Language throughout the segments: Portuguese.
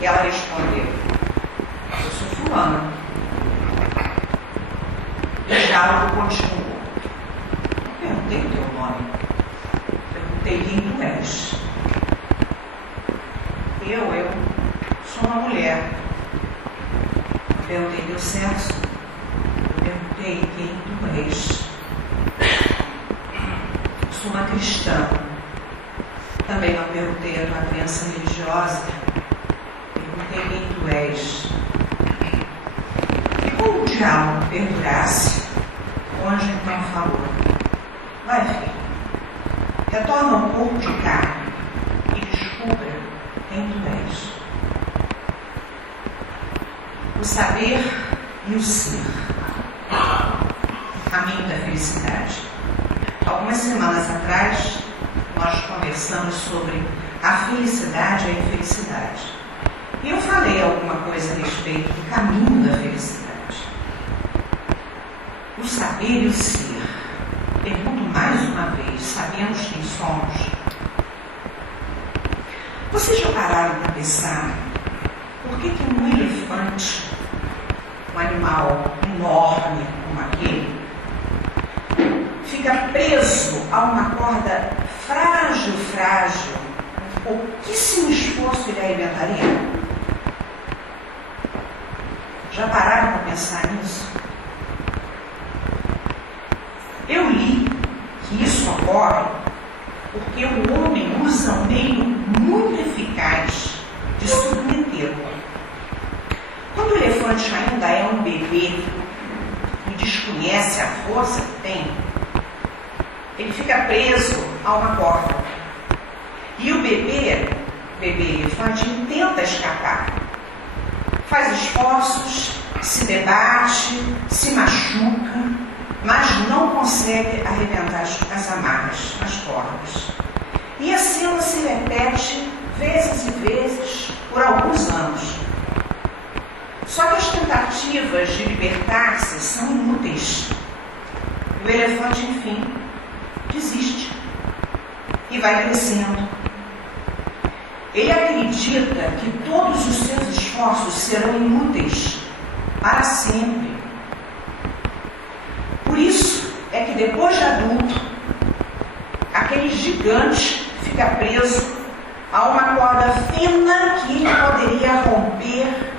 E ela respondeu: eu sou fulana. E o diálogo continuou. Eu perguntei o teu nome. Perguntei quem tu és. Eu sou uma mulher. Eu perguntei teu sexo. Eu perguntei quem tu és. Eu sou uma cristã. Também não perguntei a tua crença religiosa. Perguntei quem tu és. E como o diálogo perdurasse, o anjo então falou: vai, filho, retorna ao corpo de carne e descubra quem tu és. O saber e o ser. Caminho da felicidade. Algumas semanas atrás, nós conversamos sobre a felicidade e a infelicidade. E eu falei alguma coisa a respeito do caminho da felicidade. O saber e o ser. Pergunto mais uma vez: sabemos quem somos? Vocês já pararam para pensar por que um elefante, um animal enorme como aquele, fica preso a uma corda frágil, com pouquíssimo esforço ele arrebentaria? Já pararam para pensar nisso? Eu li que isso ocorre porque o homem usa um meio muito eficaz de submetê-lo. Quando o elefante ainda é um bebê e desconhece a força que tem, ele fica preso a uma corda. E o bebê elefante tenta escapar. Faz esforços, se debate, se machuca, mas não consegue arrebentar as amarras, as cordas. E a cena se repete vezes e vezes por alguns anos. Só que as tentativas de libertar-se são inúteis. O elefante, enfim, desiste e vai crescendo. Ele acredita que todos os seus esforços serão inúteis para sempre. Por isso é que depois de adulto, aquele gigante fica preso a uma corda fina que ele poderia romper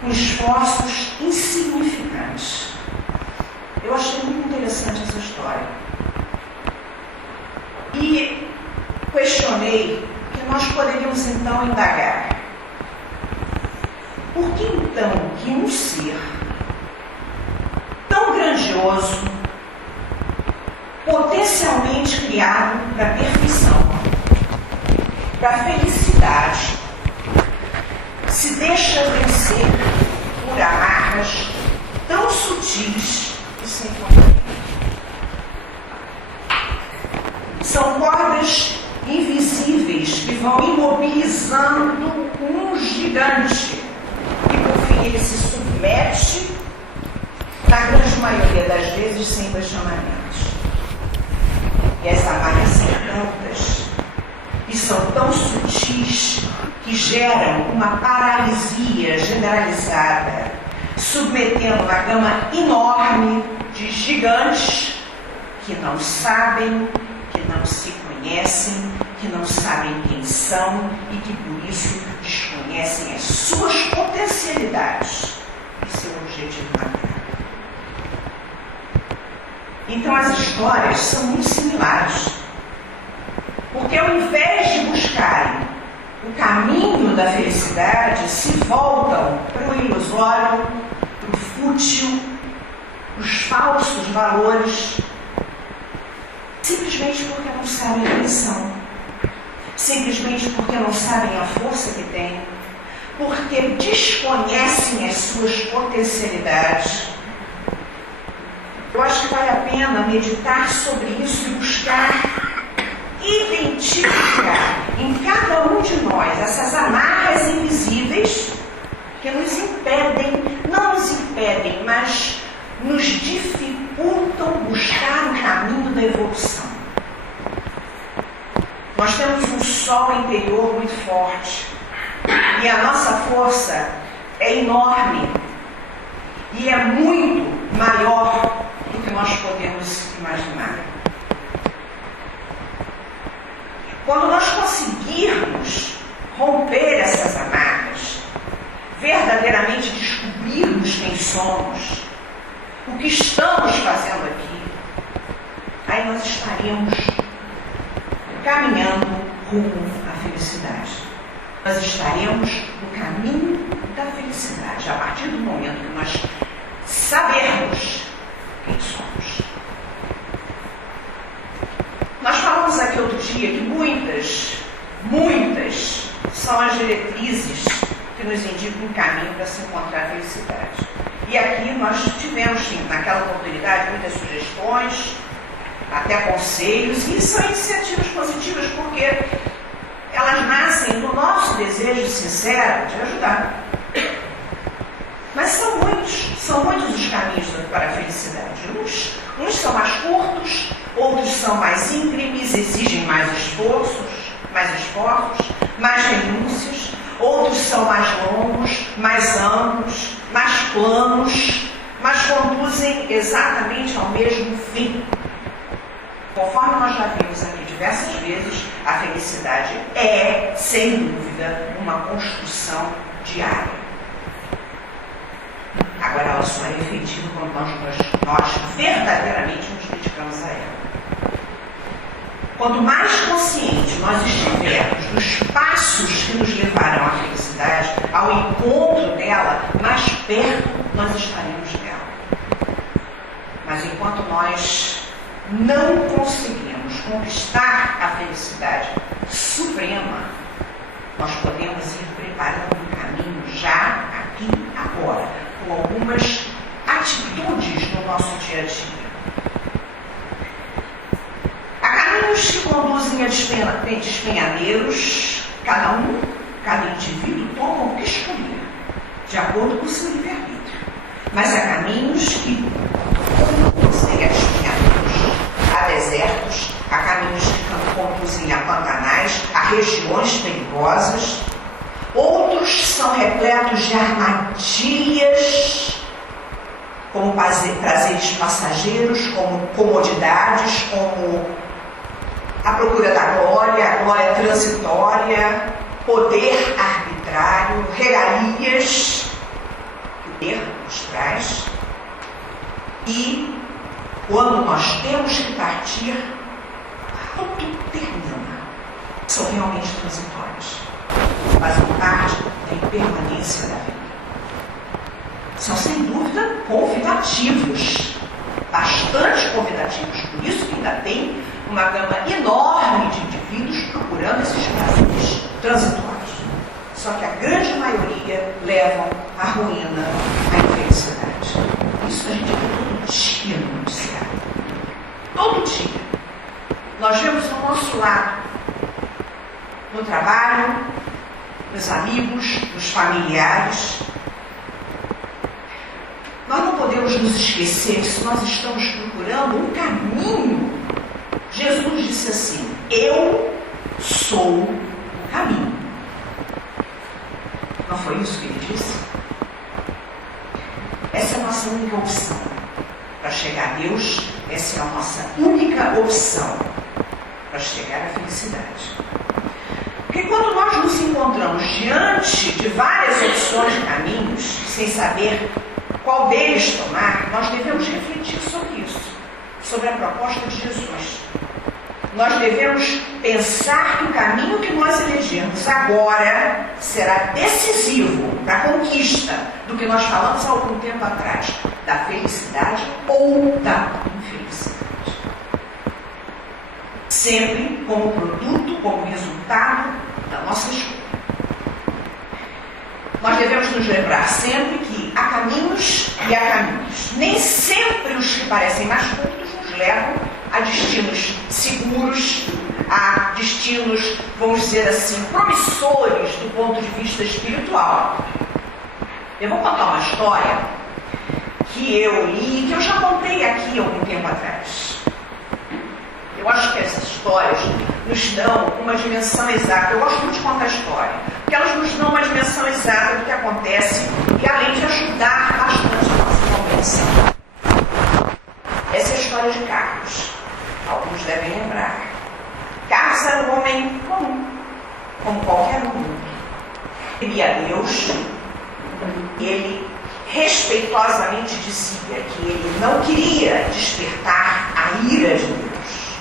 com esforços insignificantes. Eu achei muito interessante essa história. E questionei que nós poderíamos então indagar. Por que então que um ser tão grandioso, potencialmente criado para a perfeição, para a felicidade, se deixa vencer por amarras tão sutis e sem fundamento? São cordas invisíveis que vão imobilizando um gigante e por fim ele se submete, na grande maioria das vezes sem questionamentos. E as amarras são tantas e são tão sutis que geram uma paralisia generalizada, submetendo uma gama enorme de gigantes que não sabem, que não se conhecem, que não sabem quem são e que por isso desconhecem as suas potencialidades e seu objetivo na Terra. Então as histórias são muito similares, porque ao invés de buscarem o caminho da felicidade, se voltam para o ilusório, para o fútil, os falsos valores, simplesmente porque não sabem quem são, simplesmente porque não sabem a força que têm, porque desconhecem as suas potencialidades. Eu acho que vale a pena meditar sobre isso e buscar identificar em cada um de nós essas amarras invisíveis que nos impedem, não nos impedem, mas nos dificultam buscar o caminho da evolução. Nós temos um sol interior muito forte, E a nossa força é enorme e é muito maior do que nós podemos imaginar. Quando nós conseguirmos romper essas amarras, verdadeiramente descobrirmos quem somos, o que estamos fazendo aqui, aí nós estaremos caminhando rumo à felicidade. Nós estaremos no caminho da felicidade, a partir do momento que nós sabermos quem somos. Nós falamos aqui outro dia que muitas são as diretrizes que nos indicam um caminho para se encontrar a felicidade. E aqui nós tivemos, sim, naquela oportunidade, muitas sugestões, até conselhos, e são iniciativas positivas porque elas nascem do nosso desejo sincero de ajudar. Mas são muitos os caminhos para a felicidade. Uns são mais curtos, outros são mais íngremes, exigem mais esforços, mais renúncias. Outros são mais longos, mais amplos, mais planos, mas conduzem exatamente ao mesmo fim. Conforme nós já vimos aqui diversas vezes, a felicidade é, sem dúvida, uma construção diária. Agora, ela só é efetiva quando nós verdadeiramente nos dedicamos a ela. Quanto mais consciente nós estivermos dos passos que nos levarão à felicidade, ao encontro dela, mais perto nós estaremos dela. Mas enquanto nós não conseguimos conquistar a felicidade suprema, nós podemos ir preparando o caminho já aqui, agora, com algumas atitudes no nosso dia a dia. Há caminhos que conduzem a despenhadeiros, cada indivíduo toma o que escolher, de acordo com o seu livre-arbítrio. Mas há caminhos que conduzem a despenhadeiros, a desertos, há caminhos que conduzem a pantanais, a regiões perigosas. Outros são repletos de armadilhas, como prazeres passageiros, como comodidades, como a procura da glória, a glória transitória, poder arbitrário, regalias, poder nos traz. E quando nós temos que partir, tudo termina. São realmente transitórios. Fazem parte da impermanência da vida. São, sem dúvida, convidativos. Bastante convidativos. Por isso que ainda tem uma gama enorme de indivíduos procurando esses prazeres transitórios. Só que a grande maioria levam à ruína, à infelicidade. Isso a gente vê todo dia no noticiário. Todo dia. Nós vemos no nosso lado, no trabalho, nos amigos, nos familiares. Nós não podemos nos esquecer que se nós estamos procurando um caminho, Jesus disse assim: eu sou o caminho. Não foi isso que ele disse? Essa é a nossa única opção. Para chegar a Deus, essa é a nossa única opção para chegar à felicidade. Porque quando nós nos encontramos diante de várias opções de caminhos, sem saber qual deles tomar, nós devemos refletir sobre isso, sobre a proposta de Jesus. Nós devemos pensar que o caminho que nós elegemos agora será decisivo para a conquista do que nós falamos há algum tempo atrás, da felicidade ou da infelicidade. Sempre como produto, como resultado da nossa escolha. Nós devemos nos lembrar sempre que há caminhos e há caminhos. Nem sempre os que parecem mais curtos nos levam a destinos seguros, a destinos, vamos dizer assim, promissores do ponto de vista espiritual. Eu vou contar uma história que eu li, que eu já contei aqui há algum tempo atrás. Eu acho que essas histórias nos dão uma dimensão exata. Eu gosto muito de contar história, que elas nos dão uma dimensão exata do que acontece e além de ajudar bastante a nossa compreensão. Essa é a história de Carlos. Alguns devem lembrar. Carlos era um homem comum, como qualquer um. Ele a Deus, ele respeitosamente dizia que ele não queria despertar a ira de Deus.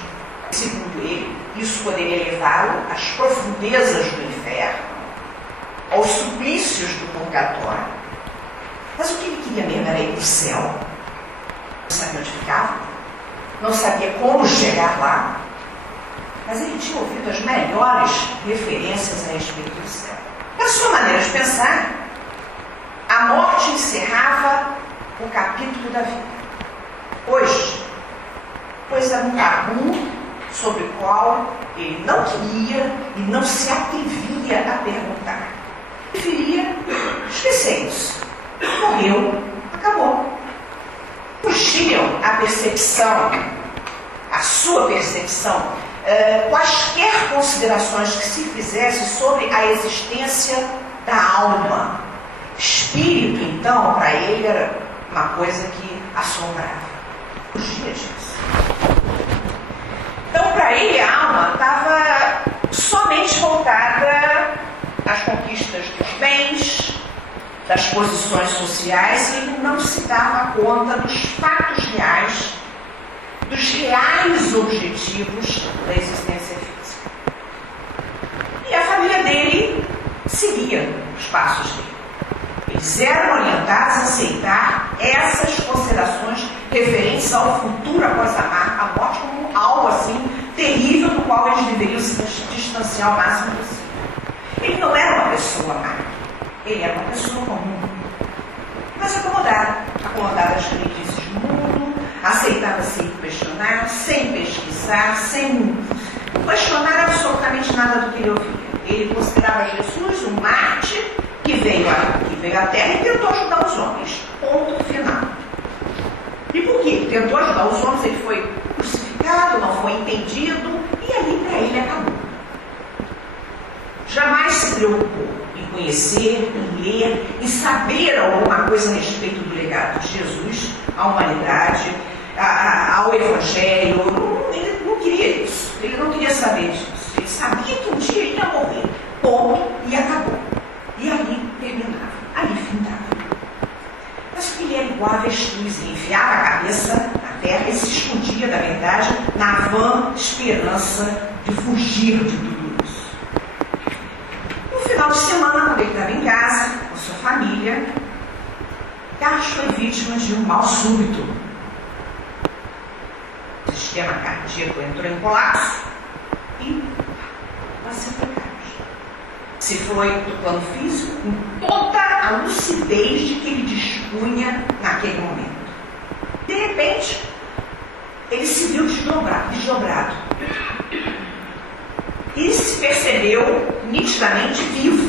Segundo ele, isso poderia levá-lo às profundezas do inferno, aos suplícios do purgatório. Mas o que ele queria mesmo era ir para o céu. Não sabia onde ficava, não sabia como chegar lá, mas ele tinha ouvido as melhores referências a respeito do céu. Na sua maneira de pensar, a morte encerrava o capítulo da vida. Hoje, pois era um tabu sobre o qual ele não queria e não se atrevia a perguntar. Preferia esquecer isso. Morreu, acabou. Fugiam a percepção, a sua percepção, quaisquer considerações que se fizesse sobre a existência da alma. Espírito, então, para ele era uma coisa que assombrava. Fugia disso. Então, para ele, a alma estava somente voltada às conquistas dos bens, das posições sociais, e ele não se dava conta dos fatos reais, dos reais objetivos da existência física. E a família dele seguia os passos dele. Eles eram orientados a aceitar essas considerações referentes ao futuro após a morte como algo assim terrível do qual eles deveriam se distanciar o máximo possível. Ele não era uma pessoa má, ele era uma pessoa comum, mas acomodada às crendices do mundo, aceitava sem questionar, sem pesquisar, sem questionar absolutamente nada do que ele ouvia. Ele considerava Jesus um mártir que veio à Terra e tentou ajudar os homens. Ponto final. E por que tentou ajudar os homens? Ele foi crucificado, não foi entendido, e ali para ele acabou. Jamais se preocupou em conhecer, em ler, em saber alguma coisa a respeito do legado de Jesus à humanidade, ao Evangelho. Ele não queria isso, ele não queria saber disso. Ele sabia que um dia ele ia morrer. Ponto, e acabou. E ali terminava, ali findava. Mas ele era igual a avestruz, ele enfiava a cabeça na terra e se escondia da verdade na vã esperança de fugir de tudo isso. No final de semana, quando ele estava em casa, com sua família, Carlos foi vítima de um mal súbito. O sistema cardíaco entrou em colapso e passou por Carlos. Se foi do plano físico, com toda a lucidez de que ele dispunha naquele momento. De repente, ele se viu desdobrado. E se percebeu nitidamente vivo.